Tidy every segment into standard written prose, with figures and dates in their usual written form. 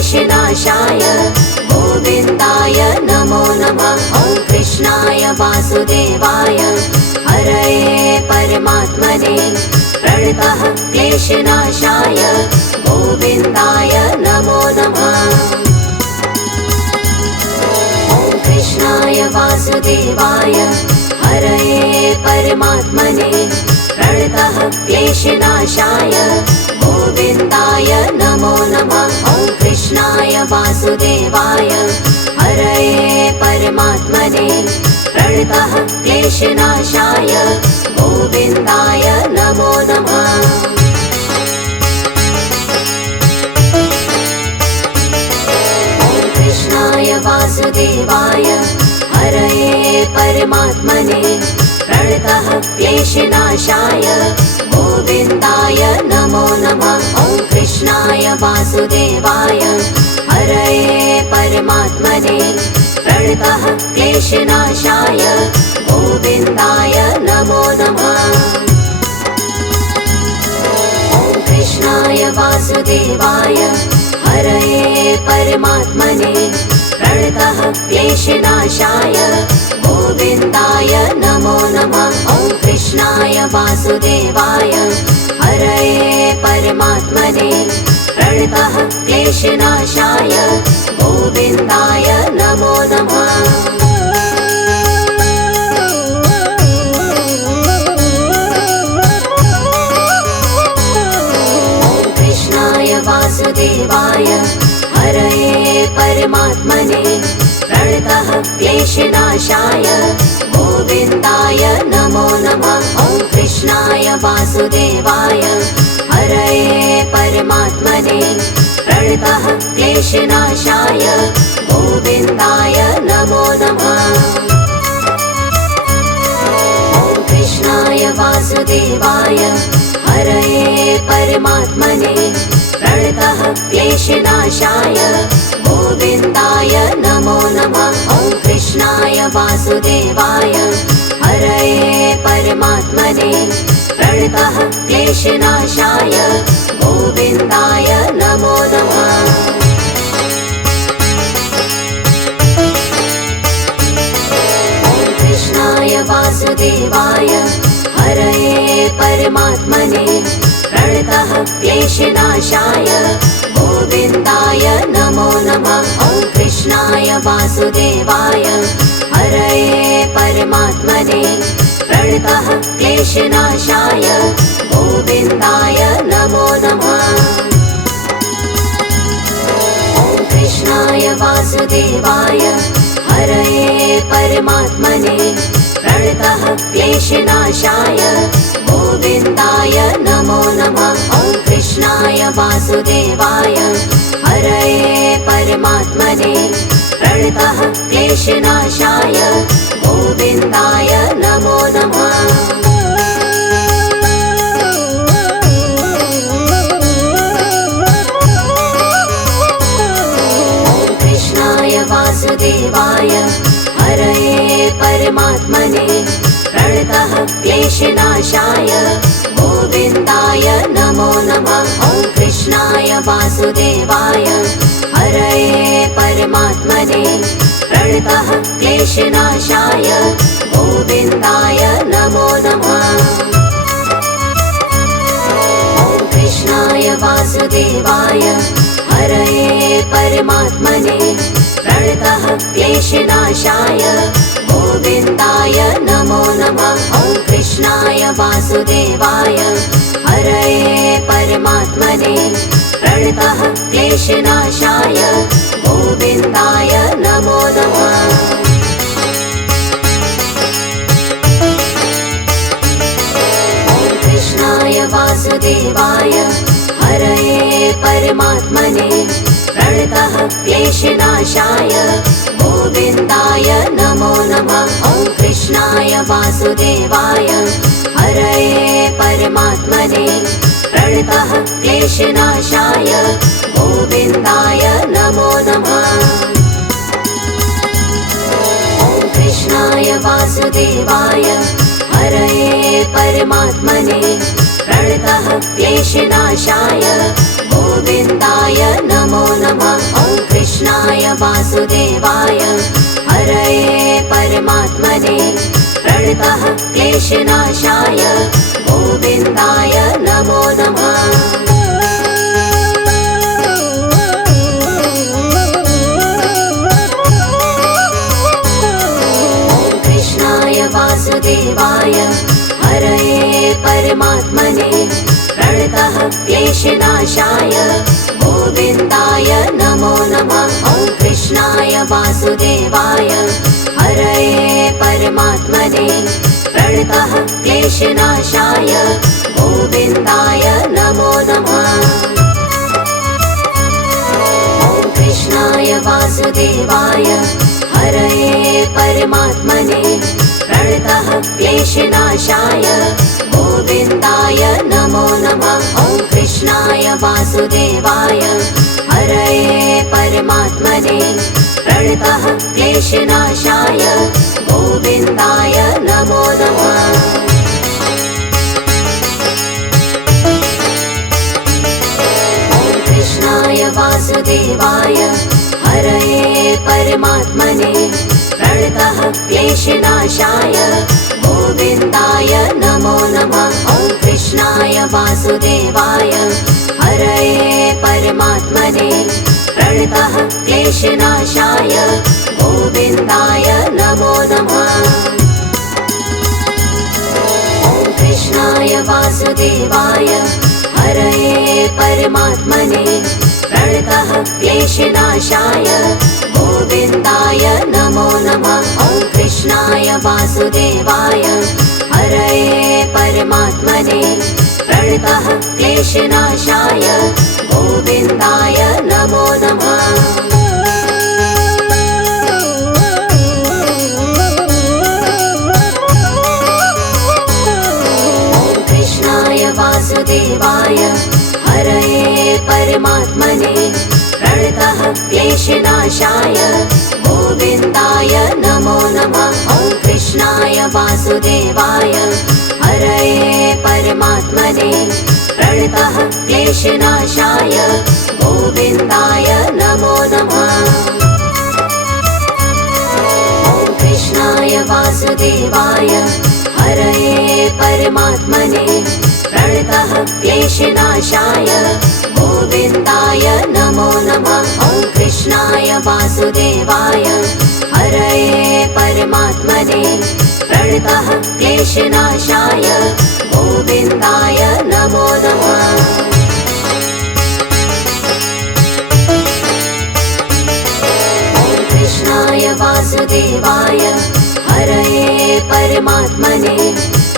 क्लेशनाशाय गोविन्दाय नमो नमः। ॐ कृष्णाय वासुदेवाय हरये परमात्मने प्रणतः क्लेशनाशाय गोविन्दाय नमो नमः। ॐ कृष्णाय वासुदेवाय हरये परमात्मने प्रणतः क्लेशनाशाय गोविन्दाय नमो नमः। ॐ कृष्णाय वासुदेवाय हरये परमात्मने प्रणतः क्लेशनाशाय गोविन्दाय नमो नमः। ॐ कृष्णाय वासुदेवाय हरये परमात्मने प्रणतः क्लेशनाशाय गोविन्दाय नमो नमः। ॐ कृष्णाय वासुदेवाय हरये परमात्मने प्रणतः क्लेशनाशाय गोविन्दाय नमो नमः। ॐ कृष्णाय वासुदेवाय हरये परमात्मने प्रणतः क्लेशनाशाय गोविन्दाय नमो नमः। ॐ कृष्णाय वासुदेवाय हरये परमात्मने प्रणतः क्लेशनाशाय गोविन्दाय नमो नमः। ॐ कृष्णाय वासुदेवाय हरये परमात्मने प्रणतः क्लेशनाशाय गोविन्दाय नमो नमः। ॐ कृष्णाय वासुदेवाय हरये परमात्मने प्रणतः क्लेशनाशाय गोविन्दाय नमो नमः। ॐ कृष्णाय वासुदेवाय हरये परमात्मने प्रणतः क्लेशनाशाय गोविन्दाय नमो नमः। ॐ कृष्णाय वासुदेवाय हरये परमात्मने प्रणतः क्लेशनाशाय गोविन्दाय नमो नमः। ॐ कृष्णाय वासुदेवाय हरये परमात्मने प्रणतः क्लेशनाशाय गोविन्दाय नमो नमः। ॐ कृष्णाय वासुदेवाय हरये परमात्मने प्रणतः क्लेशनाशाय गोविन्दाय नमो नमः। ॐ कृष्णाय वासुदेवाय हरये परमात्मने प्रणतः क्लेशनाशाय गोविन्दाय नमो नमः। ॐ कृष्णाय वासुदेवाय हरये परमात्मने प्रणतः क्लेशनाशाय गोविन्दाय नमो नमः। ॐ कृष्णाय वासुदेवाय हरये परमात्मने प्रणतः क्लेशनाशाय गोविन्दाय नमो नमः। ॐ कृष्णाय वासुदेवाय हरये परमात्मने प्रणतः क्लेशनाशाय गोविन्दाय नमो नमः। ॐ कृष्णाय वासुदेवाय हरये परमात्मने प्रणतः क्लेशनाशाय गोविन्दाय नमो नमः। ॐ कृष्णाय वासुदेवाय हरये परमात्मने प्रणतः क्लेशनाशाय गोविन्दाय नमो नमः। ॐ कृष्णाय वासुदेवाय हरये परमात्मने प्रणतः क्लेशनाशाय गोविन्दाय नमो नमः। ॐ कृष्णाय वासुदेवाय हरये परमात्मने प्रणतः क्लेशनाशाय गोविन्दाय नमो नमः। ॐ कृष्णाय वासुदेवाय हरये परमात्मने प्रणतः क्लेशनाशाय गोविन्दाय नमो नमः। वासुदेवाय हरये परमात्मने प्रणतः क्लेशनाशाय गोविन्दाय नमो नमः। वासुदेवाय हरये परमात्मने प्रणतः क्लेशनाशाय गोविन्दाय नमो नमः। ॐ कृष्णाय वासुदेवाय हरये परमात्मने प्रणतः क्लेशनाशाय गोविन्दाय नमो नमः। ॐ कृष्णाय वासुदेवाय हरये परमात्मने प्रणतः क्लेशनाशाय गोविन्दाय नमो नमः। ॐ कृष्णाय वासुदेवाय हरये परमात्मने प्रणतः क्लेशनाशाय गोविन्दाय नमो नमः। ॐ कृष्णाय वासुदेवाय हरये परमात्मने प्रणतः क्लेशनाशाय गोविन्दाय नमो नमः। ॐ कृष्णाय वासुदेवाय हरये परमात्मने प्रणतः क्लेशनाशाय गोविन्दाय नमो नमः। ॐ कृष्णाय वासुदेवाय हरये परमात्मने प्रणतः क्लेशनाशाय गोविन्दाय नमो नमः। ॐ कृष्णाय वासुदेवाय हरये परमात्मने प्रणतः क्लेशनाशाय गोविन्दाय नमो नमः। ॐ कृष्णाय वासुदेवाय हरये परमात्मने प्रणतः क्लेशनाशाय गोविन्दाय नमो नमः। ॐ कृष्णाय वासुदेवाय हरये परमात्मने प्रणतः क्लेशनाशाय गोविन्दाय नमो नमः। ॐ कृष्णाय वासुदेवाय हरये परमात्मने प्रणतः क्लेशनाशाय गोविन्दाय नमो नमः। ॐ कृष्णाय वासुदेवाय हरये परमात्मने प्रणतः क्लेशनाशाय गोविन्दाय नमो नमः। ॐ कृष्णाय वासुदेवाय हरये परमात्मने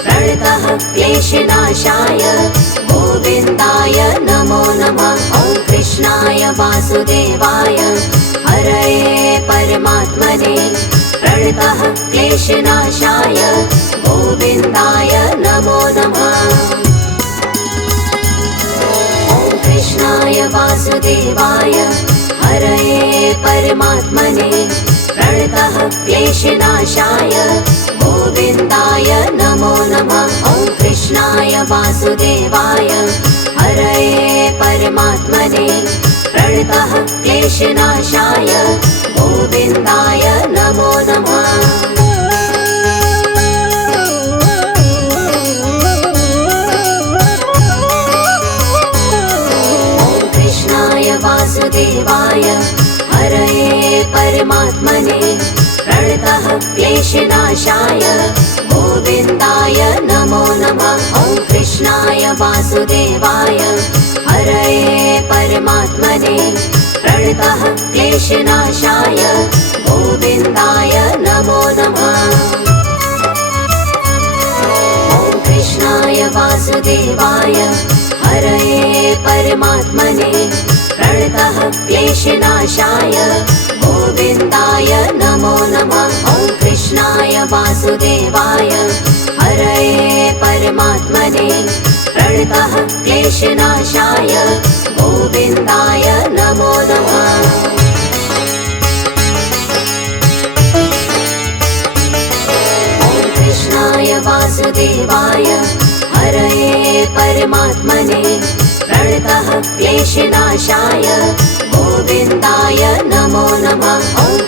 प्रणतः क्लेशनाशाय गोविन्दाय नमो नमः। ॐ कृष्णाय वासुदेवाय हरये परमात्मने प्रणतः क्लेशनाशाय गोविन्दाय नमो नमः। ॐ कृष्णाय वासुदेवाय हरये परमात्मने प्रणतः क्लेशनाशाय गोविन्दाय नमो नमः। ॐ कृष्णाय वासुदेवाय हरये परमात्मने प्रणतः क्लेशनाशाय गोविन्दाय नमो नमः। ॐ कृष्णाय वासुदेवाय हरये परमात्मने प्रणतः क्लेशनाशाय गोविन्दाय नमो नमः। ॐ कृष्णाय वासुदेवाय हरये परमात्मने प्रणतः क्लेशनाशाय गोविन्दाय नमो नमः। ॐ कृष्णाय वासुदेवाय हरये परमात्मने प्रणतः क्लेशनाशाय गोविन्दाय नमो नमः। ॐ कृष्णाय वासुदेवाय हरये परमात्मने प्रणतः क्लेशनाशाय गोविन्दाय नमो नमः। ॐ कृष्णाय वासुदेवाय हरये परमात्मने प्रणतः क्लेशनाशाय गोविन्दाय नमो नमः। ॐ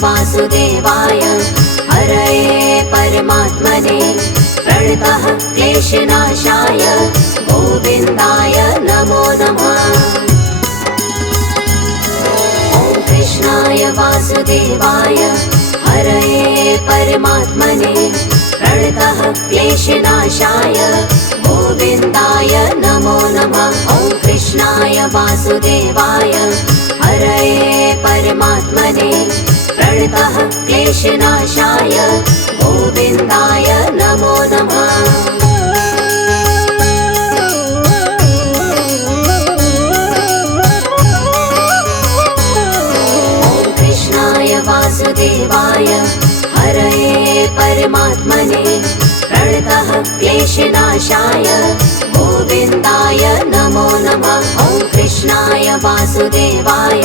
वासुदेवाय हरये परमात्मने प्रणतः क्लेशनाशाय गोविन्दाय नमो नमः। ॐ कृष्णाय वासुदेवाय हरये परमात्मने प्रणतः क्लेशनाशाय गोविन्दाय नमो नमः। ॐ कृष्णाय वासुदेवाय हरये परमात्मने प्रणतः क्लेशनाशाय गोविन्दाय नमो नमः। ॐ कृष्णाय वासुदेवाय हरये परमात्मने प्रणतः क्लेशनाशाय गोविन्दाय नमो नमः। ॐ कृष्णाय वासुदेवाय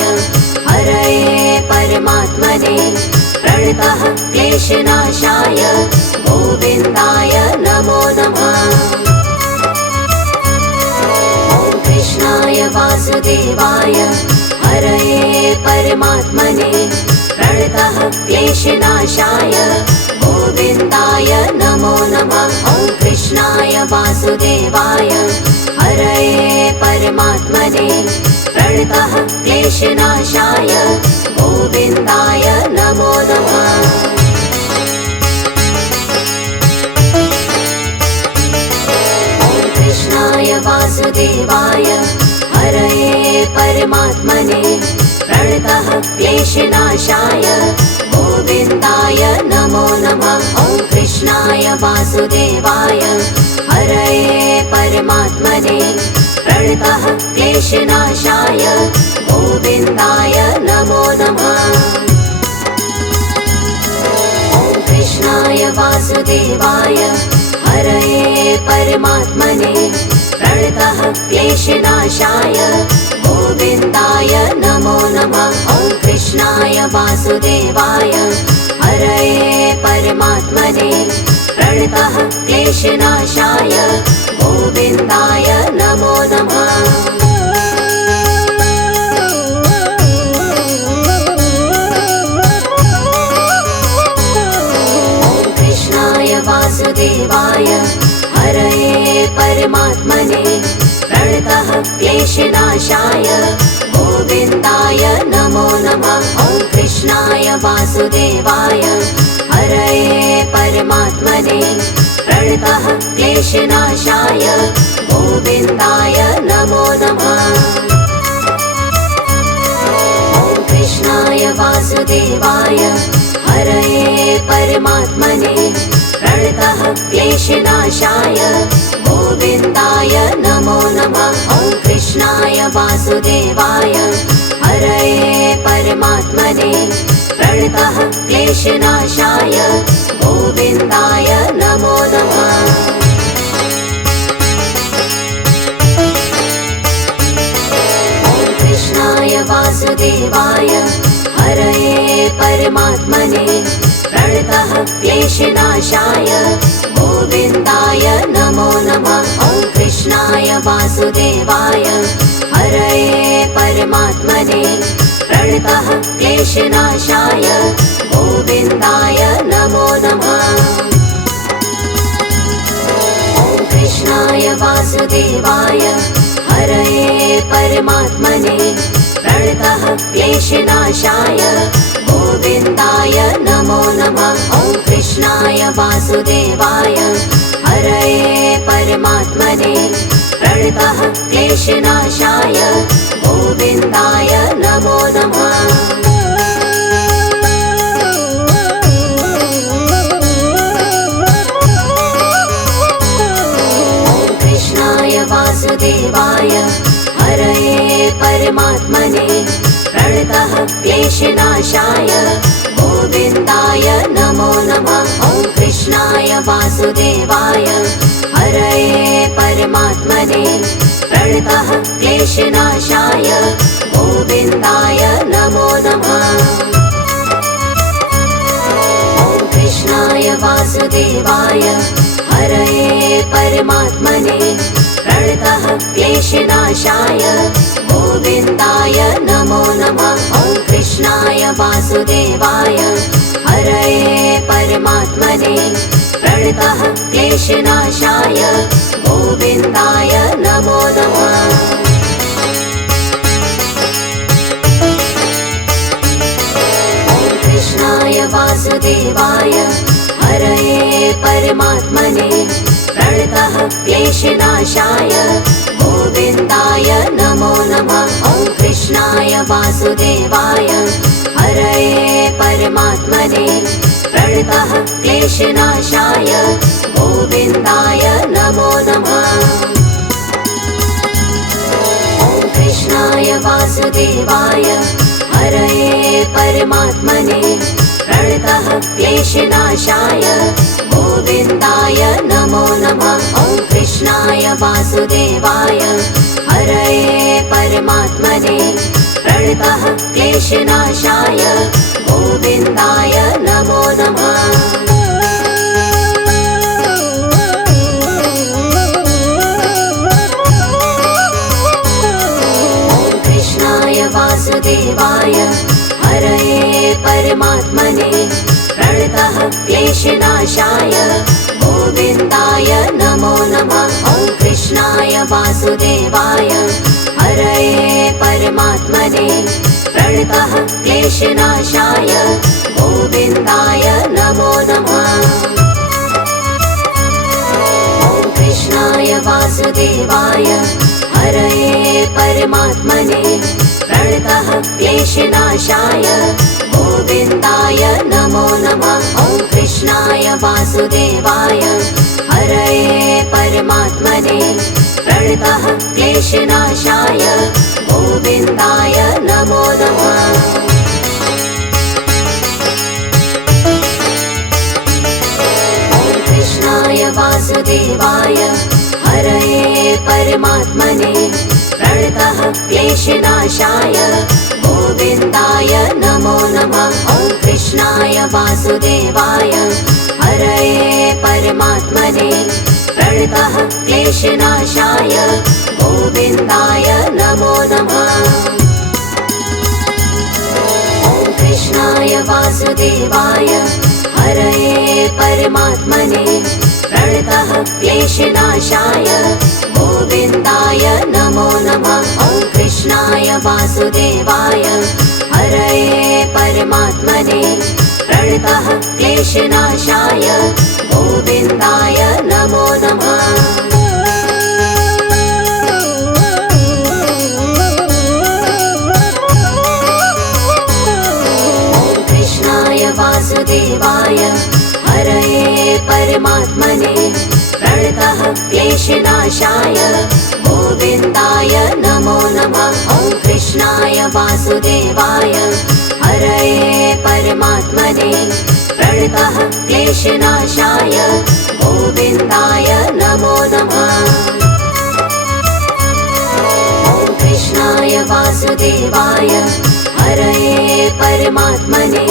हरये परमात्मने प्रणतः क्लेशनाशाय गोविन्दाय नमो नमः। ॐ कृष्णाय वासुदेवाय हरये परमात्मने प्रणतः क्लेशनाशाय गोविन्दाय नमो नमः। ॐ कृष्णाय वासुदेवाय हरये परमात्मने प्रणतः क्लेशनाशाय गोविन्दाय नमो नमः। ॐ कृष्णाय वासुदेवाय हरये परमात्मने प्रणतः क्लेशनाशाय गोविन्दाय नमो नमः। ॐ कृष्णाय वासुदेवाय हरये परमात्मने प्रणतः क्लेशनाशाय गोविन्दाय नमो नमः। ॐ कृष्णाय वासुदेवाय हरये परमात्मने प्रणतः क्लेशनाशाय गोविन्दाय नमो नमः। ॐ कृष्णाय वासुदेवाय हरये परमात्मने प्रणतः क्लेशनाशाय गोविन्दाय नमो नमः। ॐ कृष्णाय वासुदेवाय हरये परमात्मने प्रणतः क्लेशनाशाय गोविन्दाय नमो नमः। ॐ कृष्णाय वासुदेवाय हरये परमात्मने प्रणतः क्लेशनाशाय गोविन्दाय नमो नमः। ॐ कृष्णाय वासुदेवाय हरये परमात्मने प्रणतः क्लेशनाशाय गोविन्दाय नमो नमः। ॐ कृष्णाय वासुदेवाय हरये परमात्मने प्रणतः क्लेशनाशाय गोविन्दाय नमो नमः। ॐ कृष्णाय वासुदेवाय हरये परमात्मने प्रणतः क्लेशनाशाय गोविन्दाय नमो नमः। ॐ कृष्णाय वासुदेवाय हरये परमात्मने प्रणतः क्लेशनाशाय गोविन्दाय नमो नमः। ॐ कृष्णाय वासुदेवाय हरये परमात्मने प्रणतः क्लेशनाशाय गोविन्दाय नमो नमः। ॐ कृष्णाय वासुदेवाय हरये परमात्मने प्रणतः क्लेशनाशाय गोविन्दाय नमो नमः। ॐ कृष्णाय वासुदेवाय हरये परमात्मने प्रणतः क्लेशनाशाय गोविन्दाय नमो नमः। ॐ कृष्णाय वासुदेवाय हरये परमात्मने प्रणतः क्लेशनाशाय गोविन्दाय नमो नमः। ॐ कृष्णाय वासुदेवाय हरये परमात्मने प्रणतः क्लेशनाशाय गोविन्दाय नमो नमः। ॐ कृष्णाय वासुदेवाय हरये परमात्मने प्रणतः क्लेशनाशाय गोविन्दाय नमो नमः। कृष्णाय वासुदेवाय हरये परमात्मने प्रणतः क्लेशनाशाय गोविन्दाय नमो नमः। ॐ कृष्णाय वासुदेवाय हरये परमात्मने प्रणतः क्लेशनाशाय गोविन्दाय नमो नमः। ॐ कृष्णाय वासुदेवाय हरये परमात्मने प्रणतः क्लेशनाशाय गोविन्दाय नमो नमः। ॐ कृष्णाय वासुदेवाय हरये परमात्मने प्रणतः क्लेशनाशाय गोविन्दाय नमो नमः। वासुदेवाय हरये परमात्मने प्रणतः क्लेशनाशाय गोविन्दाय नमो नमः। ॐ कृष्णाय वासुदेवाय हरये परमात्मने प्रणतः क्लेशनाशाय गोविन्दाय नमो नमः। ॐ कृष्णाय वासुदेवाय हरये परमात्मने प्रणतः क्लेशनाशाय गोविन्दाय नमो नमः। ॐ कृष्णाय वासुदेवाय हरये परमात्मने प्रणतः क्लेशनाशाय गोविन्दाय नमो नमः। ॐ कृष्णाय वासुदेवाय हरये परमात्मने प्रणतः क्लेशनाशाय गोविन्दाय नमो नमः। ॐ कृष्णाय वासुदेवाय हरये परमात्मने प्रणतः क्लेशनाशाय गोविन्दाय नमो नमः। ॐ कृष्णाय वासुदेवाय हरये परमात्मने प्रणतः क्लेशनाशाय गोविन्दाय नमो नमः। ॐ कृष्णाय वासुदेवाय हरये परमात्मने प्रणतः क्लेशनाशाय गोविन्दाय नमो नमः। ॐ कृष्णाय वासुदेवाय हरये परमात्मने प्रणतः क्लेशनाशाय गोविन्दाय नमो नमः। ॐ कृष्णाय वासुदेवाय हरये परमात्मने प्रणतः क्लेशनाशाय गोविन्दाय नमो नमः। ॐ कृष्णाय वासुदेवाय हरये परमात्मने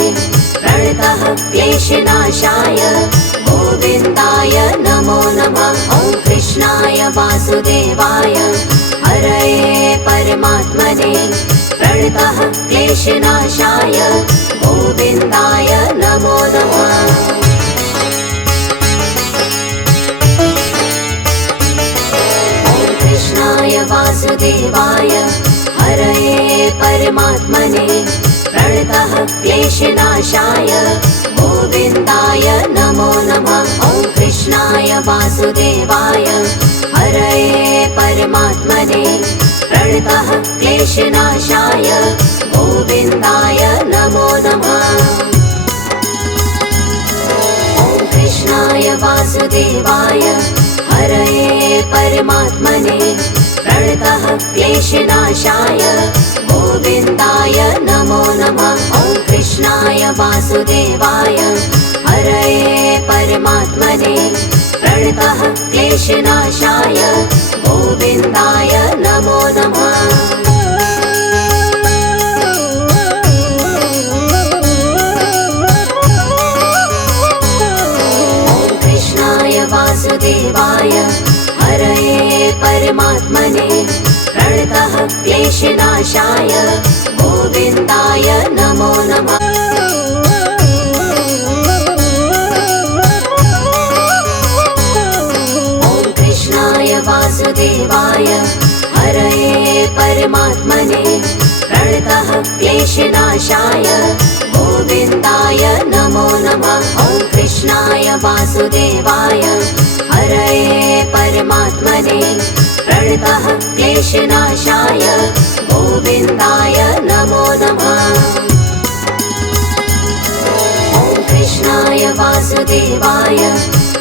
प्रणतः क्लेशनाशाय गोविन्दाय नमो नमः। ॐ कृष्णाय वासुदेवाय हरये परमात्मने प्रणतः क्लेशनाशाय गोविन्दाय नमो नमः। ॐ कृष्णाय वासुदेवाय हरये परमात्मने प्रणतः क्लेशनाशाय गोविन्दाय नमो नमः। ॐ कृष्णाय वासुदेवाय हरये परमात्मने प्रणतः क्लेशनाशाय गोविन्दाय नमो नमः। ॐ कृष्णाय वासुदेवाय हरये परमात्मने प्रणतः क्लेशनाशाय गोविन्दाय नमो नमः। ॐ कृष्णाय वासुदेवाय हरये परमात्मने प्रणतः क्लेशनाशाय गोविन्दाय नमो नमः। ॐ कृष्णाय वासुदेवाय हरये परमात्मने प्रणतः क्लेशनाशाय गोविन्दाय नमो नमः। परमात्मने प्रणतः क्लेशनाशाय गोविन्दाय नमो नमः। ॐ कृष्णाय वासुदेवाय हरये परमात्मने प्रणतः क्लेशनाशाय गोविन्दाय नमो नमः। ॐ कृष्णाय वासुदेवाय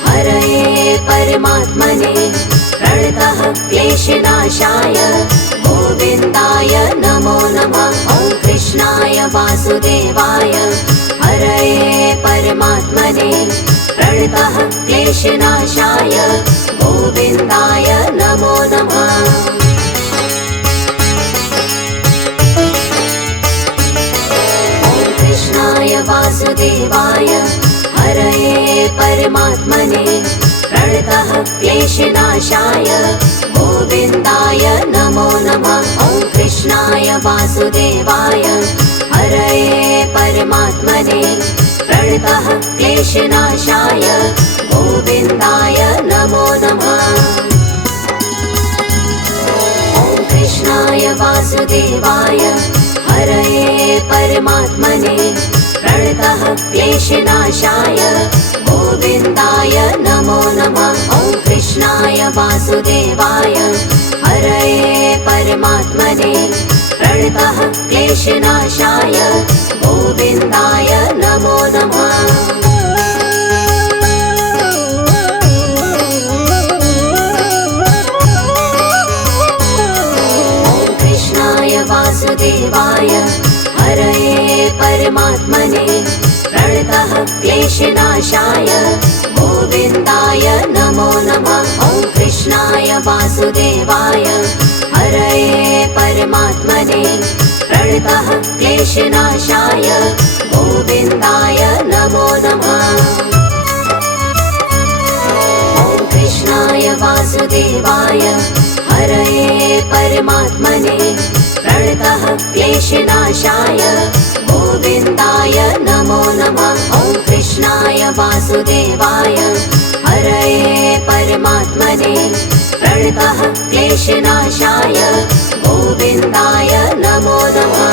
हरये परमात्मने प्रणतः क्लेशनाशाय गोविन्दाय नमो नमः। ॐ कृष्णाय वासुदेवाय हरये परमात्मने प्रणतः क्लेशनाशाय गोविन्दाय नमो नमः। ॐ कृष्णाय वासुदेवाय हरये परमात्मने प्रणतः क्लेशनाशाय गोविन्दाय नमो नमः। ॐ कृष्णाय वासुदेवाय हरये परमात्मने प्रणतः क्लेशनाशाय गोविन्दाय नमो नमः। ॐ कृष्णाय वासुदेवाय हरये परमात्मने प्रणतः क्लेशनाशाय गोविन्दाय नमो नमः। ॐ कृष्णाय वासुदेवाय हरये परमात्मने प्रणतः क्लेशनाशाय गोविन्दाय नमो नमः। ॐ कृष्णाय वासुदेवाय हरये परमात्मने प्रणतः क्लेशनाशाय गोविन्दाय नमो नमः। ॐ कृष्णाय वासुदेवाय हरये परमात्मने प्रणतः क्लेशनाशाय गोविन्दाय नमो नमः। ॐ कृष्णाय वासुदेवाय हरये परमात्मने प्रणतः क्लेशनाशाय गोविन्दाय नमो नमः। ॐ कृष्णाय वासुदेवाय हरये परमात्मने प्रणतः क्लेशनाशाय गोविन्दाय नमो नमः।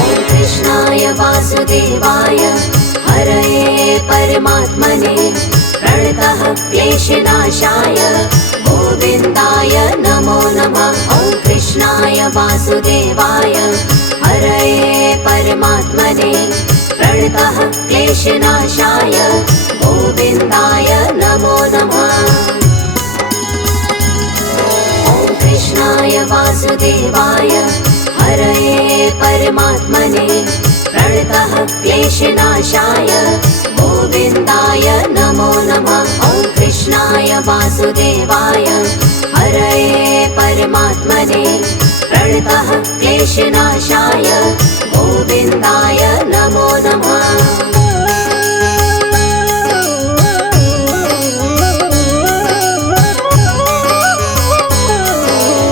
ॐ कृष्णाय वासुदेवाय हरये परमात्मने प्रणतः क्लेशनाशाय गोविन्दाय नमो नमः। ॐ कृष्णाय वासुदेवाय हरये परमात्मने प्रणतः क्लेशनाशाय गोविन्दाय नमो नमः। ॐ कृष्णाय वासुदेवाय हरये परमात्मने प्रणतः क्लेशनाशाय गोविन्दाय नमो नमः। ॐ कृष्णाय वासुदेवाय हरये परमात्मने प्रणतः क्लेशनाशाय गोविन्दाय नमो नमः।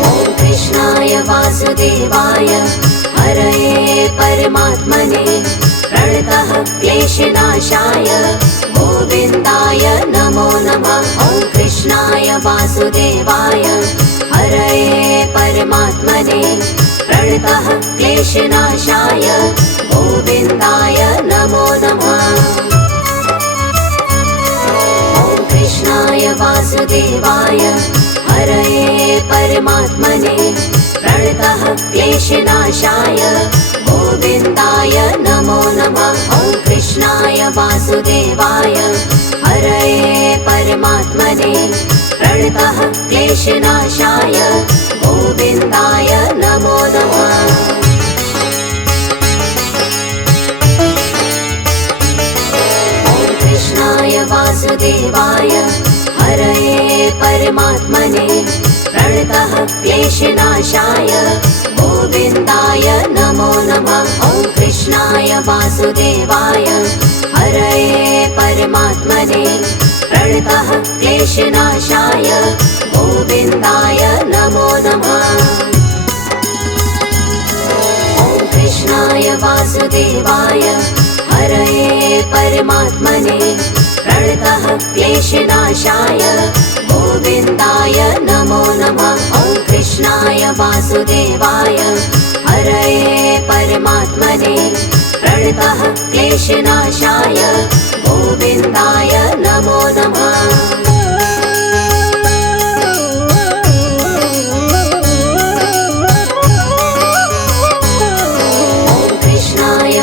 ॐ कृष्णाय वासुदेवाय हरये परमात्मने प्रणतः क्लेशनाशाय गोविन्दाय नमो नमः। ॐ कृष्णाय वासुदेवाय हरये परमात्मने प्रणतः क्लेशनाशाय गोविन्दाय नमो नमः। ॐ कृष्णाय वासुदेवाय हरये परमात्मने प्रणतः क्लेशनाशाय गोविन्दाय नमो नमः। ॐ कृष्णाय वासुदेवाय हरये परमात्मने प्रणतः क्लेशनाशाय गोविन्दाय नमो नमः। ॐ कृष्णाय वासुदेवाय हरये परमात्मने प्रणतः क्लेशनाशाय गोविन्दाय नमो नमः। ॐ कृष्णाय वासुदेवाय हरये परमात्मने प्रणतः क्लेशनाशाय गोविन्दाय नमो नमः। ॐ कृष्णाय वासुदेवाय हरये परमात्मने प्रणतः क्लेशनाशाय गोविन्दाय नमो नमः। ॐ कृष्णाय वासुदेवाय हरये परमात्मने प्रणतः क्लेशनाशाय गोविन्दाय नमो नमः।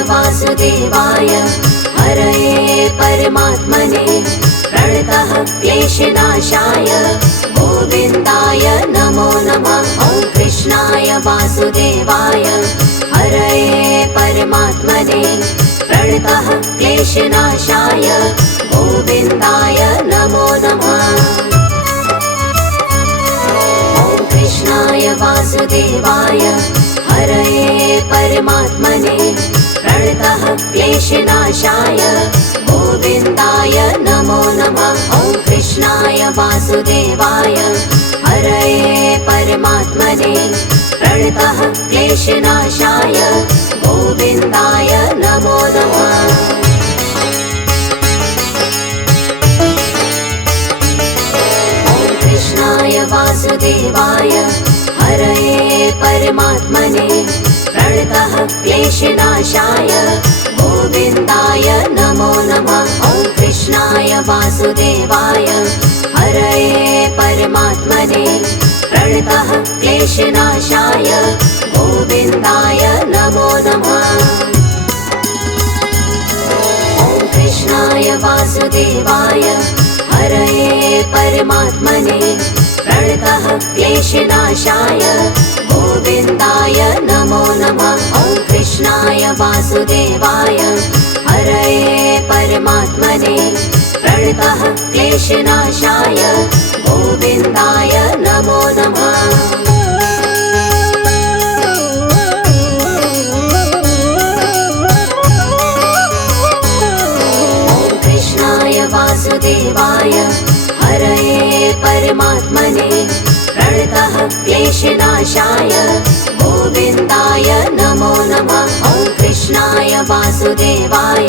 वासुदेवाय हरये परमात्मने प्रणतः क्लेशनाशाय गोविन्दाय नमो नमः। ॐ कृष्णाय वासुदेवाय हरये परमात्मने प्रणतः क्लेशनाशाय गोविन्दाय नमो नमः। ॐ कृष्णाय वासुदेवाय हरये परमात्मने प्रणतः क्लेशनाशाय गोविन्दाय नमो नमः। ॐ कृष्णाय वासुदेवाय हरये परमात्मने प्रणतः क्लेशनाशाय गोविन्दाय नमो नमः। ॐ कृष्णाय वासुदेवाय हरये परमात्मने प्रणतः क्लेशनाशाय गोविन्दाय नमो नमः। ॐ कृष्णाय वासुदेवाय हरये परमात्मने प्रणतः क्लेशनाशाय गोविन्दाय नमो नमः। ॐ कृष्णाय वासुदेवाय हरये परमात्मने प्रणतः क्लेशनाशाय गोविन्दाय नमो नमः। ॐ कृष्णाय वासुदेवाय हरये परमात्मने प्रणतः क्लेशनाशाय गोविन्दाय नमो नमः। ॐ कृष्णाय वासुदेवाय हरये परमात्मने प्रणतः क्लेशनाशाय गोविन्दाय नमो नमः। ॐ कृष्णाय वासुदेवाय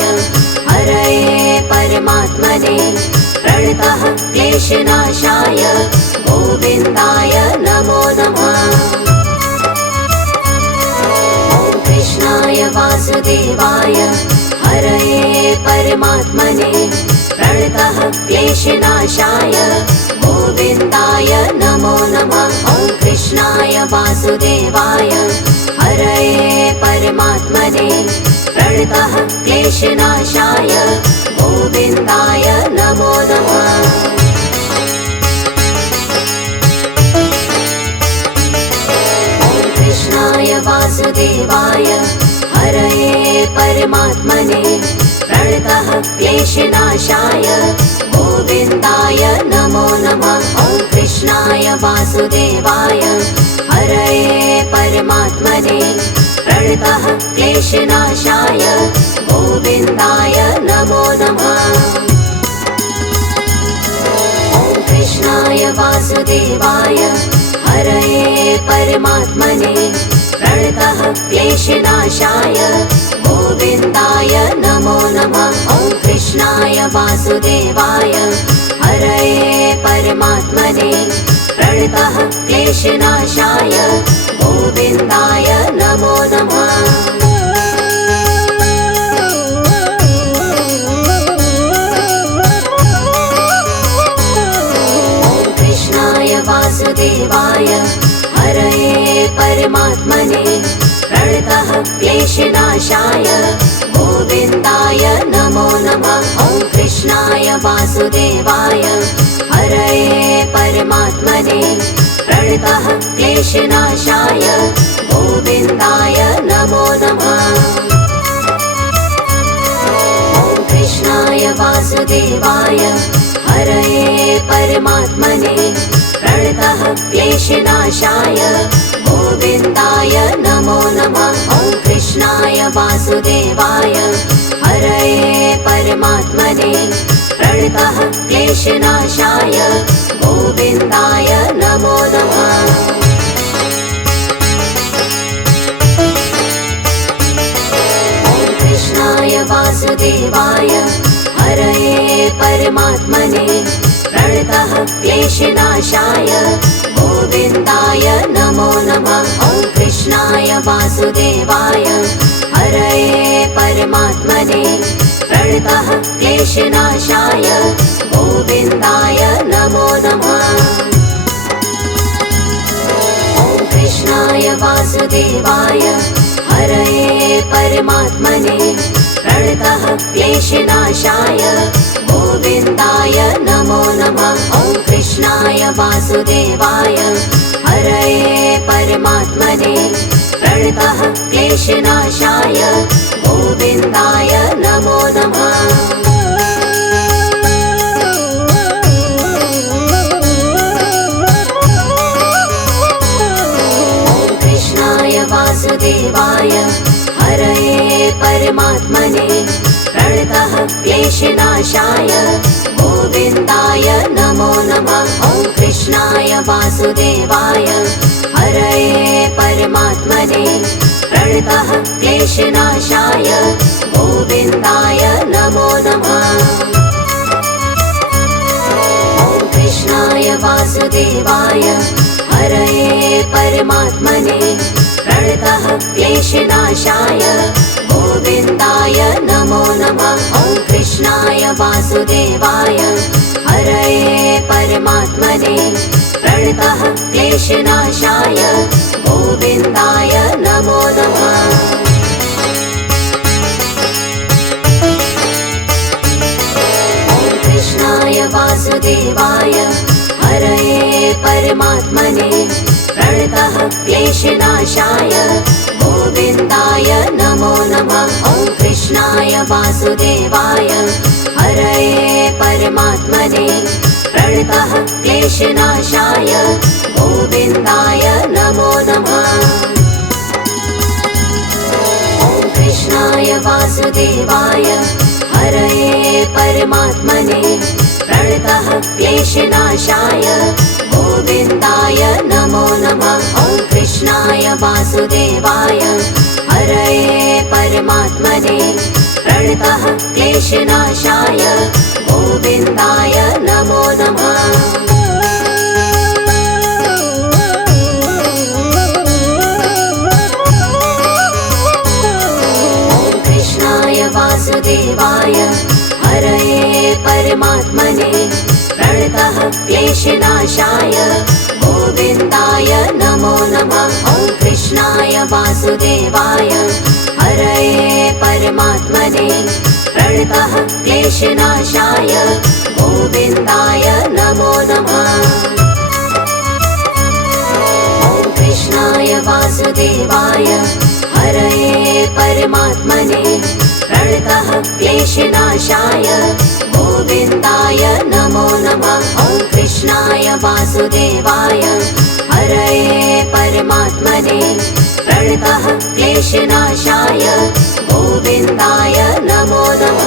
हरये परमात्मने प्रणतः क्लेशनाशाय गोविन्दाय नमो नमः। ॐ कृष्णाय वासुदेवाय हरये परमात्मने प्रणतः क्लेशनाशाय गोविन्दाय नमो नमः। ॐ कृष्णाय वासुदेवाय हरये परमात्मने प्रणतः क्लेशनाशाय गोविन्दाय नमो नमः। ॐ कृष्णाय वासुदेवाय हरये परमात्मने प्रणतः क्लेशनाशाय गोविन्दाय नमो नमः। ॐ कृष्णाय वासुदेवाय हरये परमात्मने प्रणतः क्लेशनाशाय गोविन्दाय नमो नमः। ॐ कृष्णाय वासुदेवाय हरये परमात्मने प्रणतः क्लेशनाशाय गोविन्दाय नमो नमः। ॐ कृष्णाय वासुदेवाय हरये परमात्मने प्रणतः क्लेशनाशाय गोविन्दाय नमो नमः। ॐ कृष्णाय वासुदेवाय हरये परमात्मने प्रणतः क्लेशनाशाय गोविन्दाय नमो नमः। ॐ कृष्णाय वासुदेवाय हरये परमात्मने प्रणतः क्लेशनाशाय गोविन्दाय नमो नमः। ॐ कृष्णाय वासुदेवाय हरये परमात्मने प्रणतः क्लेशनाशाय गोविन्दाय नमो नमः। ॐ कृष्णाय वासुदेवाय हरये परमात्मने प्रणतः क्लेशनाशाय गोविन्दाय नमो नमः। ॐ कृष्णाय वासुदेवाय हरये परमात्मने क्लेशनाशाय गोविन्दाय नमो नमः। ॐ कृष्णाय वासुदेवाय हरये परमात्मने प्रणतः क्लेशनाशाय गोविन्दाय नमो नमः। ॐ कृष्णाय वासुदेवाय हरये परमात्मने प्रणतः क्लेशनाशाय गोविन्दाय नमो नमः। ॐ कृष्णाय वासुदेवाय हरये परमात्मने प्रणतः क्लेशनाशाय गोविन्दाय नमो नमः। वासुदेवाय हरये परमात्मने प्रणतः क्लेशनाशाय गोविन्दाय नमो नमः। ॐ कृष्णाय वासुदेवाय हरये परमात्मने प्रणतः क्लेशनाशाय गोविन्दाय नमो नमः। ॐ कृष्णाय वासुदेवाय हरये परमात्मने प्रणतः क्लेशनाशाय गोविन्दाय नमो नमः। ॐ कृष्णाय वासुदेवाय हरये परमात्मने प्रणतः क्लेशनाशाय गोविन्दाय नमो नमः। ॐ कृष्णाय वासुदेवाय हरये परमात्मने प्रणतः क्लेशनाशाय गोविन्दाय नमो नमः। ॐ कृष्णाय वासुदेवाय हरये परमात्मने प्रणतः क्लेशनाशाय गोविन्दाय नमो नमः। ॐ कृष्णाय वासुदेवाय हरये परमात्मने प्रणतः क्लेशनाशाय गोविन्दाय नमो नमः। ॐ कृष्णाय वासुदेवाय हरये परमात्मने प्रणतः क्लेशनाशाय गोविन्दाय नमो नमः। ॐ कृष्णाय वासुदेवाय हरये परमात्मने प्रणतः क्लेशनाशाय गोविन्दाय नमो नमः। ॐ कृष्णाय वासुदेवाय हरये परमात्मने प्रणतः क्लेशनाशाय गोविन्दाय नमो नमः। ॐ कृष्णाय वासुदेवाय हरये परमात्मने प्रणतः क्लेशनाशाय गोविन्दाय नमो नमः। ॐ कृष्णाय वासुदेवाय हरये परमात्मने प्रणतः क्लेशनाशाय गोविन्दाय नमो नमः।